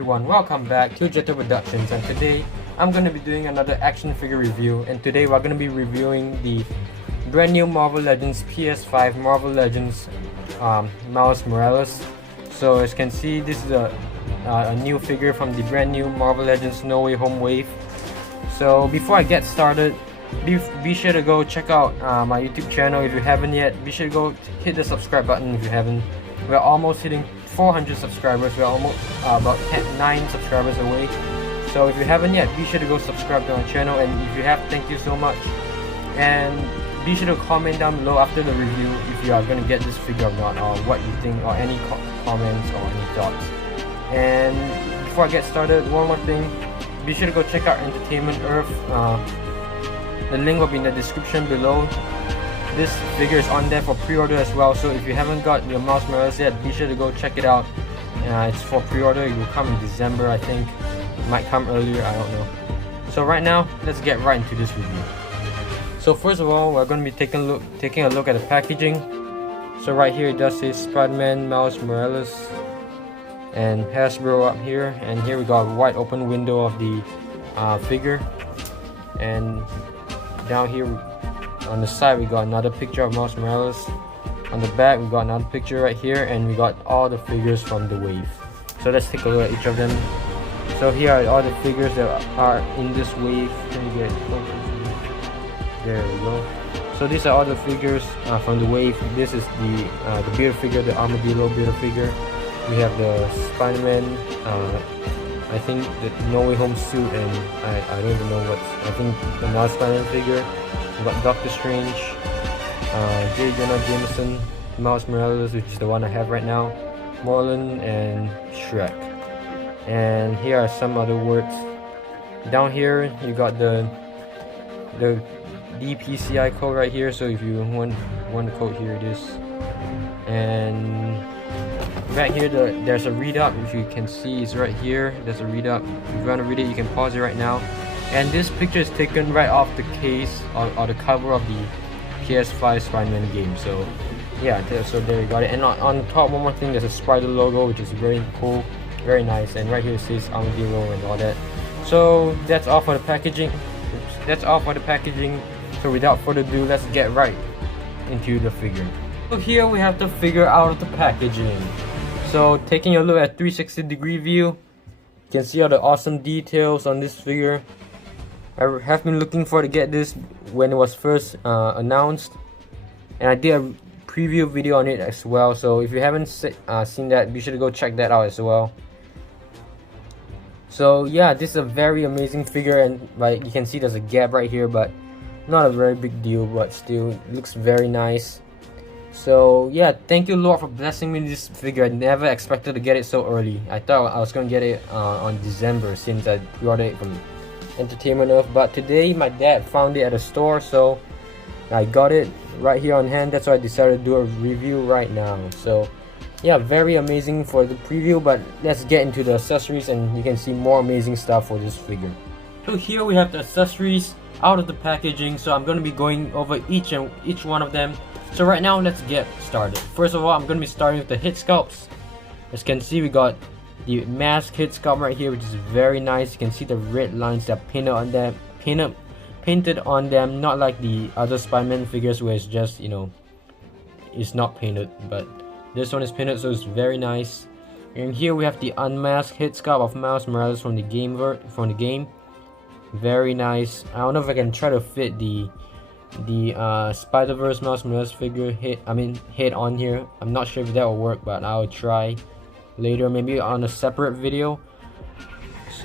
Everyone, welcome back to Jethro Productions, and today I'm going to be doing another action figure review. And today we're going to be reviewing the brand new Marvel Legends PS5 Marvel Legends Miles Morales. So as you can see, this is a new figure from the brand new Marvel Legends No Way Home wave. So before I get started, be sure to go check out my YouTube channel if you haven't yet. Be sure to go hit the subscribe button if you haven't. We're almost hitting 400 subscribers. We're almost about 9 subscribers away. So if you haven't yet, be sure to go subscribe to our channel, and if you have, thank you so much. And be sure to comment down below after the review if you are going to get this figure or not, or what you think, or any comments or any thoughts. And before I get started, one more thing, be sure to go check out Entertainment Earth. The link will be in the description below. This figure is on there for pre-order as well, so if you haven't got your Miles Morales yet, be sure to go check it out. It's for pre-order. It will come in December, I think. It might come earlier, I don't know. So right now, let's get right into this review. So first of all, we're going to be taking a look at the packaging. So right here it does say Spider-Man Miles Morales and Hasbro up here, and here we got a wide open window of the figure, and down here on the side we got another picture of Miles Morales. On the back we got another picture right here, and we got all the figures from the wave. So let's take a look at each of them. So here are all the figures that are in this wave. Can you get closer? There we go. So these are all the figures from the wave. This is the build figure, the Armadillo build figure. We have the Spider-Man, I think the No Way Home suit, and I don't even know what's, I think another Spider-Man figure. We got Doctor Strange, J. Jonah Jameson, Miles Morales, which is the one I have right now, Morlun, and Shrek. And here are some other words. Down here you got the DPCI code right here, so if you want the code, here it is. And right here there's a read up, if you can see, it's right here. There's a read up. If you want to read it, you can pause it right now. And this picture is taken right off the case or the cover of the PS5 Spider-Man game. So yeah, so there you got it. And on top, one more thing, there's a spider logo, which is very cool, very nice. And right here it says Armadillo and all that. So that's all for the packaging. That's all for the packaging. So without further ado, let's get right into the figure. So here we have the figure out of the packaging. So taking a look at 360-degree view, you can see all the awesome details on this figure. I have been looking forward to get this when it was first announced, and I did a preview video on it as well. So if you haven't seen that, be sure to go check that out as well. So yeah, this is a very amazing figure, and like you can see there's a gap right here, but not a very big deal, but still it looks very nice. So yeah, thank you Lord for blessing me with this figure. I never expected to get it so early. I thought I was gonna get it on December, since I pre-ordered it from Entertainment Earth, but today my dad found it at a store, so I got it right here on hand. That's why I decided to do a review right now. So yeah, very amazing for the preview, but let's get into the accessories, and you can see more amazing stuff for this figure. So here we have the accessories out of the packaging, so I'm going to be going over each one of them. So right now, let's get started. First of all, I'm going to be starting with the head sculpts. As you can see, we got the mask head sculpt right here, which is very nice. You can see the red lines that painted on them, painted on them, not like the other Spider-Man figures where it's just, you know, it's not painted, but this one is painted, so it's very nice. And here we have the unmasked head sculpt of Miles Morales from the game. Very nice. I don't know if I can try to fit the Spider-Verse Miles Morales figure head on here. I'm not sure if that will work, but I'll try later, maybe on a separate video.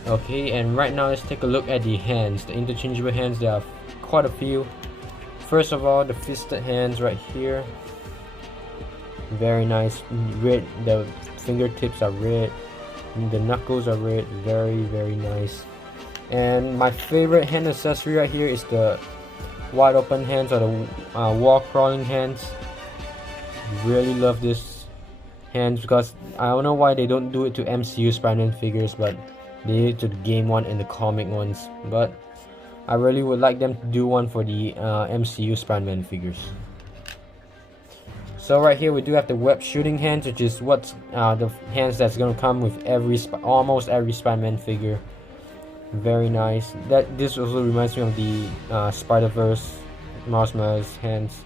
Okay, and right now let's take a look at the hands, the interchangeable hands. There are quite a few. First of all, the fisted hands right here, very nice. Red, the fingertips are red, the knuckles are red. Very nice. And my favorite hand accessory right here is the wide open hands, or the wall crawling hands. Really love this hands, because I don't know why they don't do it to MCU Spider-Man figures, but they did it to the game one and the comic ones. But I really would like them to do one for the MCU Spider-Man figures. So right here we do have the web shooting hands, which is what's the hands that's gonna come with almost every Spider-Man figure. Very nice. This also reminds me of the Spider-Verse Miles Morales hands,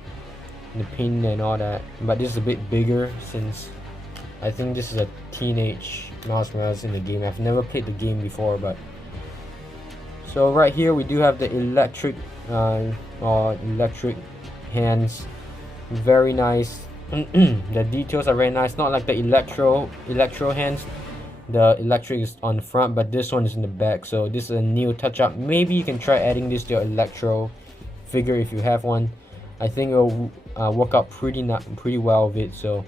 the pin and all that. But this is a bit bigger since I think this is a teenage Miles Morales in the game. I've never played the game before, but so right here we do have the electric hands. Very nice. The details are very nice. Not like the electro hands. The electric is on the front, but this one is in the back. So this is a new touch up. Maybe you can try adding this to your electro figure if you have one. I think it'll work out pretty well with it. So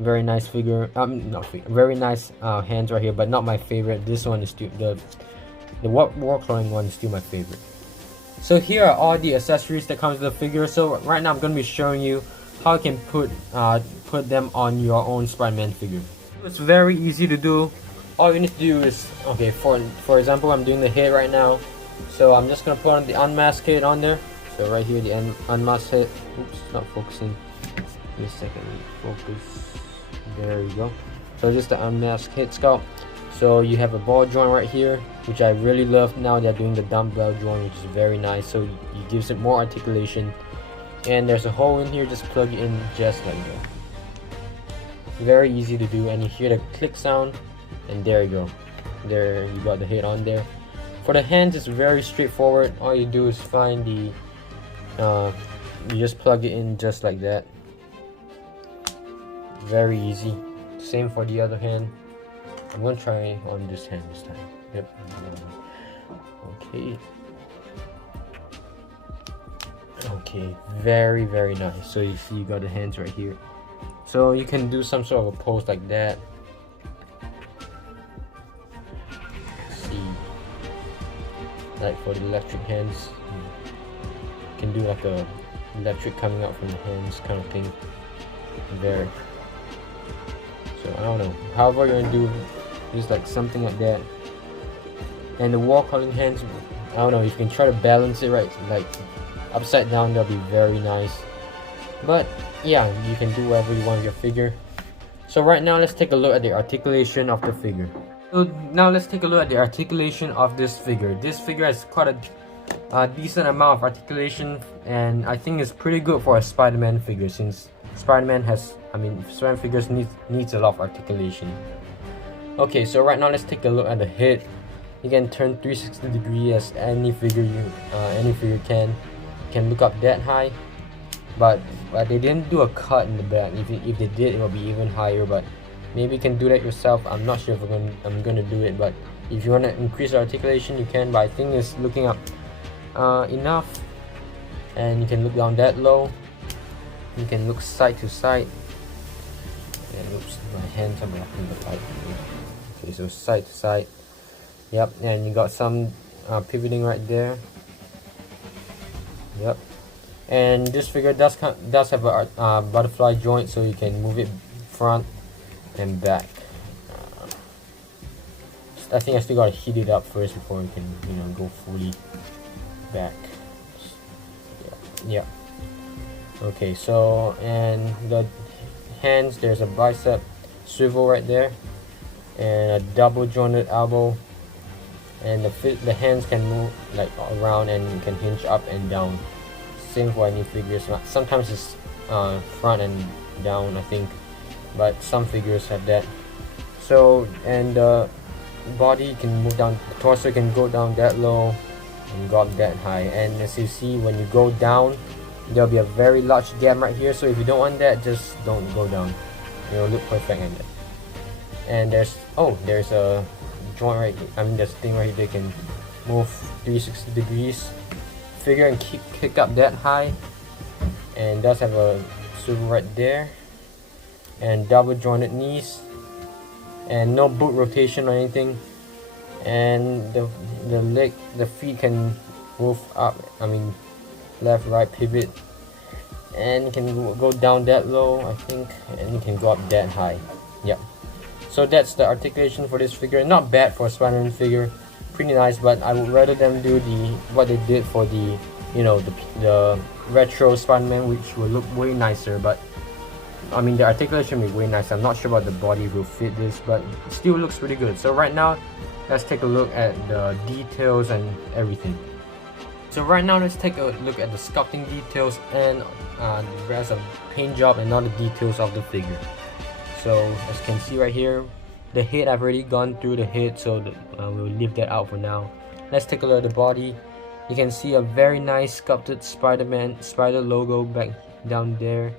very nice figure. Very nice hands right here, but not my favorite. This one is still the war cloning one is still my favorite. So here are all the accessories that comes with the figure. So right now I'm going to be showing you how you can put them on your own Spider-Man figure. It's very easy to do. All you need to do is, okay, for example, I'm doing the head right now. So I'm just going to put on the unmasked head on there. So right here, the unmasked head. Oops, not focusing. Give me a second, focus. There you go. So just the unmasked head sculpt. So you have a ball joint right here, which I really love. Now they're doing the dumbbell joint, which is very nice. So it gives it more articulation. And there's a hole in here, just plug it in just like that. Very easy to do, and you hear the click sound, and there you go. There you got the head on there. For the hands, it's very straightforward. All you do is find the you just plug it in just like that. Very easy. Same for the other hand. I'm gonna try on this hand this time. Yep. Okay, very nice. So you see you got the hands right here. So you can do some sort of a pose like that. Let's see, like for the electric hands, you can do like a electric coming out from the hands kind of thing. There. So I don't know. However you're gonna do, just like something like that. And the wall calling hands, I don't know. You can try to balance it right, like upside down. That'll be very nice. But yeah, you can do whatever you want with your figure. So right now let's take a look at the articulation of the figure. So now let's take a look at the articulation of this figure. This figure has quite a decent amount of articulation, and I think it's pretty good for a Spider-Man figure, since Spider-Man figures needs a lot of articulation. Okay, so right now let's take a look at the head. You can turn 360 degrees as any figure can look up that high. But they didn't do a cut in the back. If they did, it will be even higher. But maybe you can do that yourself. I'm not sure if I'm gonna do it. But if you want to increase the articulation, you can. But I think it's looking up enough. And you can look down that low. You can look side to side. And oops, my hands are blocking the light. Okay, so side to side. Yep, and you got some pivoting right there. Yep. And this figure does have a butterfly joint, so you can move it front and back. I think I still gotta heat it up first before you can go fully back. Yeah. Okay, so and the hands, there's a bicep swivel right there, and a double jointed elbow, and the hands can move like around and can hinge up and down. Same for any figures. Sometimes it's front and down, I think, but some figures have that. So, and the body can move down, the torso can go down that low and go up that high. And as you see, when you go down, there'll be a very large gap right here. So if you don't want that, just don't go down. It'll look perfect like that. And there's a joint right here. There's a thing right here that can move 360 degrees. Figure and kick up that high, and does have a swivel right there, and double jointed knees, and no boot rotation or anything, and the feet can move up, left, right, pivot, and you can go down that low, I think, and you can go up that high. Yep. So that's the articulation for this figure. Not bad for a Spider-Man figure. Pretty nice, but I would rather them do what they did for the retro Spider-Man, which will look way nicer. But I mean, the articulation will be way nice. I'm not sure about the body will fit this, but it still looks pretty good. So right now, let's take a look at the details and everything. So right now, let's take a look at the sculpting details and the rest of paint job and all the details of the figure. So as you can see right here, the head, I've already gone through the head, so we'll leave that out for now. Let's take a look at the body. You can see a very nice sculpted spider logo back down there,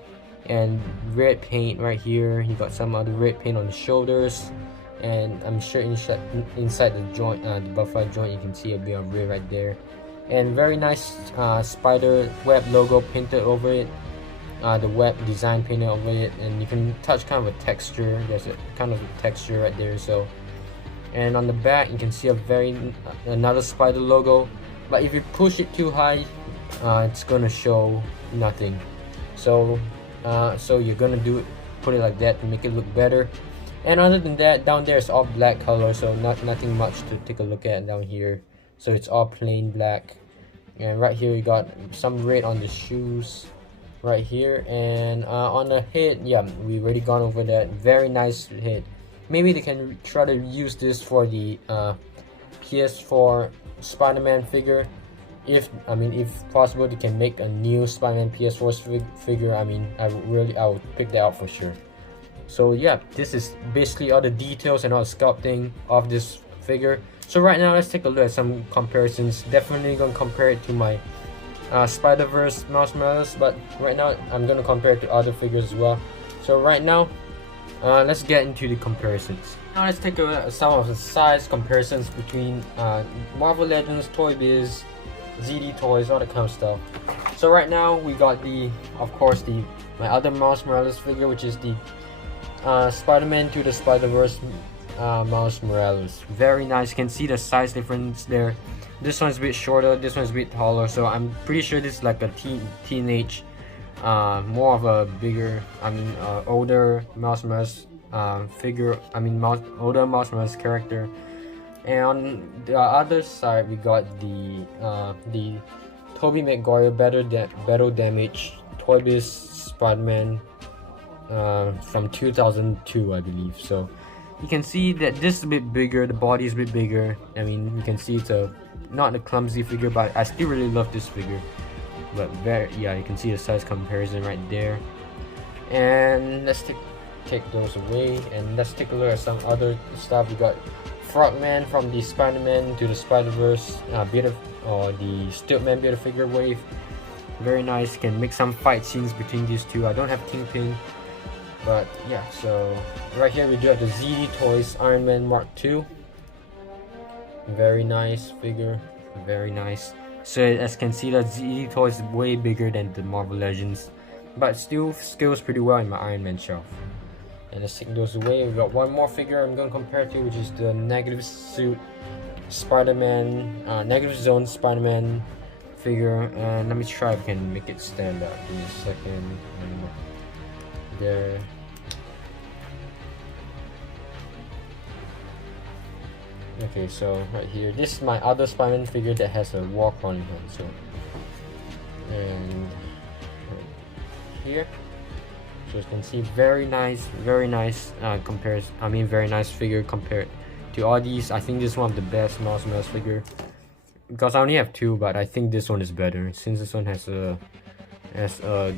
and red paint right here. You got some other red paint on the shoulders, and I'm sure inside the joint, the butterfly joint, you can see a bit of red right there, and very nice spider web logo painted over it. The web design painted over it, and you can touch kind of a texture. There's a kind of a texture right there. So, and on the back you can see another spider logo, but if you push it too high, it's gonna show nothing. So you're gonna put it like that to make it look better. And other than that, down there is all black color, so nothing much to take a look at down here. So it's all plain black. And right here you got some red on the shoes right here, and on the head, yeah, we've already gone over that. Very nice head. Maybe they can try to use this for the PS4 Spider-Man figure. If possible, they can make a new Spider-Man PS4 figure. I mean, I would pick that out for sure. So yeah, this is basically all the details and all the sculpting of this figure. So right now, let's take a look at some comparisons. Definitely gonna compare it to my Spider-Verse Miles Morales, but right now I'm gonna compare it to other figures as well. So right now, let's get into the comparisons. Now let's take a look at some of the size comparisons between Marvel Legends, Toy Biz, ZD Toys, all that kind of stuff. So right now we got my other Miles Morales figure, which is the Spider-Man to the Spider-Verse Miles Morales. Very nice. You can see the size difference there. This one's a bit shorter, this one's a bit taller, so I'm pretty sure this is like a teenage, more of a bigger, older Miles Morales figure, older Miles Morales character. And on the other side, we got the Tobey Maguire Battle Damage Toy Biz Spider-Man from 2002, I believe. So you can see that this is a bit bigger, the body is a bit bigger. I mean, you can see it's not a clumsy figure, but I still really love this figure. But you can see the size comparison right there. And let's take those away, and let's take a look at some other stuff. We got Frogman from the Spider-Man to the Spider-Verse the Stiltman Build-A-Figure wave. Very nice. Can make some fight scenes between these two. I don't have Kingpin, but yeah. So right here we do have the ZD Toys Iron Man Mark II. Very nice figure, very nice. So as you can see, the ZD Toys is way bigger than the Marvel Legends, but still scales pretty well in my Iron Man shelf. And let's take those away. We got one more figure I'm gonna compare to, which is the Negative Suit Spider-Man, Negative Zone Spider-Man figure. And let me try if I can make it stand up. Give me a second. There. Okay, so right here, this is my other Spider-Man figure that has a war crawling hand. So, and right here, so you can see very nice very nice figure compared to all these. I think this is one of the best Miles Morales figure, because I only have two, but I think this one is better since this one has a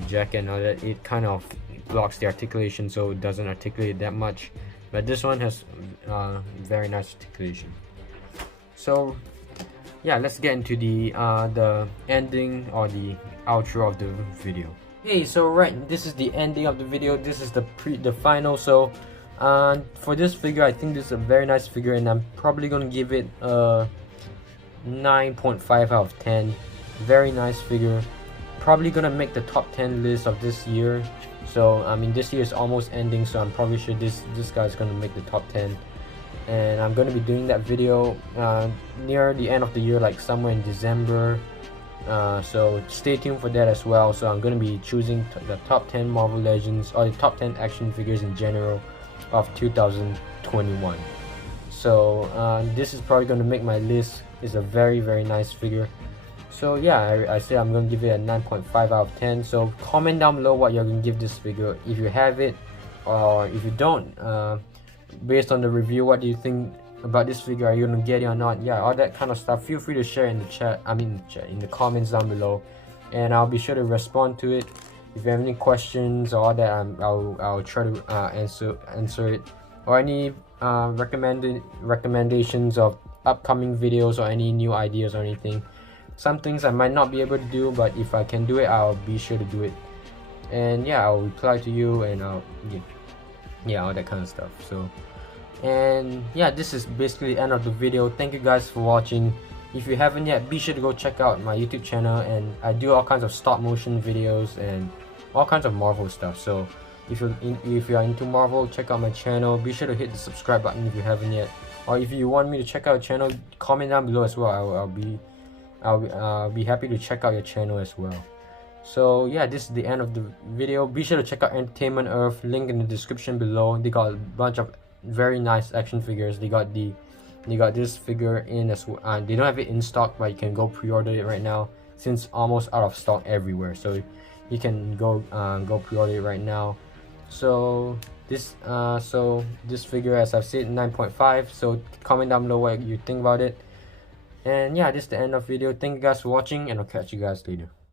jacket and all that. It kind of blocks the articulation, so it doesn't articulate that much. But this one has very nice articulation. So yeah, let's get into the ending or the outro of the video. Okay, so this is the ending of the video. This is the final. So for this figure, I think this is a very nice figure, and I'm probably gonna give it a 9.5 out of 10. Very nice figure. Probably gonna make the top 10 list of this year. So I mean, this year is almost ending, so I'm probably sure this guy's gonna make the top 10. And I'm gonna be doing that video near the end of the year, like somewhere in December. So stay tuned for that as well. So I'm gonna be choosing the top 10 Marvel Legends, or the top 10 action figures in general of 2021. So this is probably gonna make my list. It's a very nice figure. So yeah, I say I'm gonna give it a 9.5 out of 10. So comment down below what you're gonna give this figure, if you have it or if you don't. Based on the review, what do you think about this figure? Are you gonna get it or not? Yeah, all that kind of stuff. Feel free to share in the chat. In the comments down below, and I'll be sure to respond to it. If you have any questions or all that, I'll try to answer it, or any recommendations of upcoming videos or any new ideas or anything. Some things I might not be able to do, but if I can do it, I'll be sure to do it. And yeah, I'll reply to you, and yeah, all that kind of stuff. So, and yeah, this is basically the end of the video. Thank you guys for watching. If you haven't yet, be sure to go check out my YouTube channel, and I do all kinds of stop motion videos and all kinds of Marvel stuff. So if you are into Marvel, check out my channel. Be sure to hit the subscribe button if you haven't yet, or if you want me to check out your channel, comment down below as well. I'll be happy to check out your channel as well. So yeah, this is the end of the video. Be sure to check out Entertainment Earth, link in the description below. They got a bunch of very nice action figures. They got this figure in as well. They don't have it in stock, but you can go pre-order it right now since almost out of stock everywhere. So you can go pre-order it right now. So this figure, as I've said, 9.5. So comment down below what you think about it. And yeah, this is the end of the video. Thank you guys for watching, and I'll catch you guys later.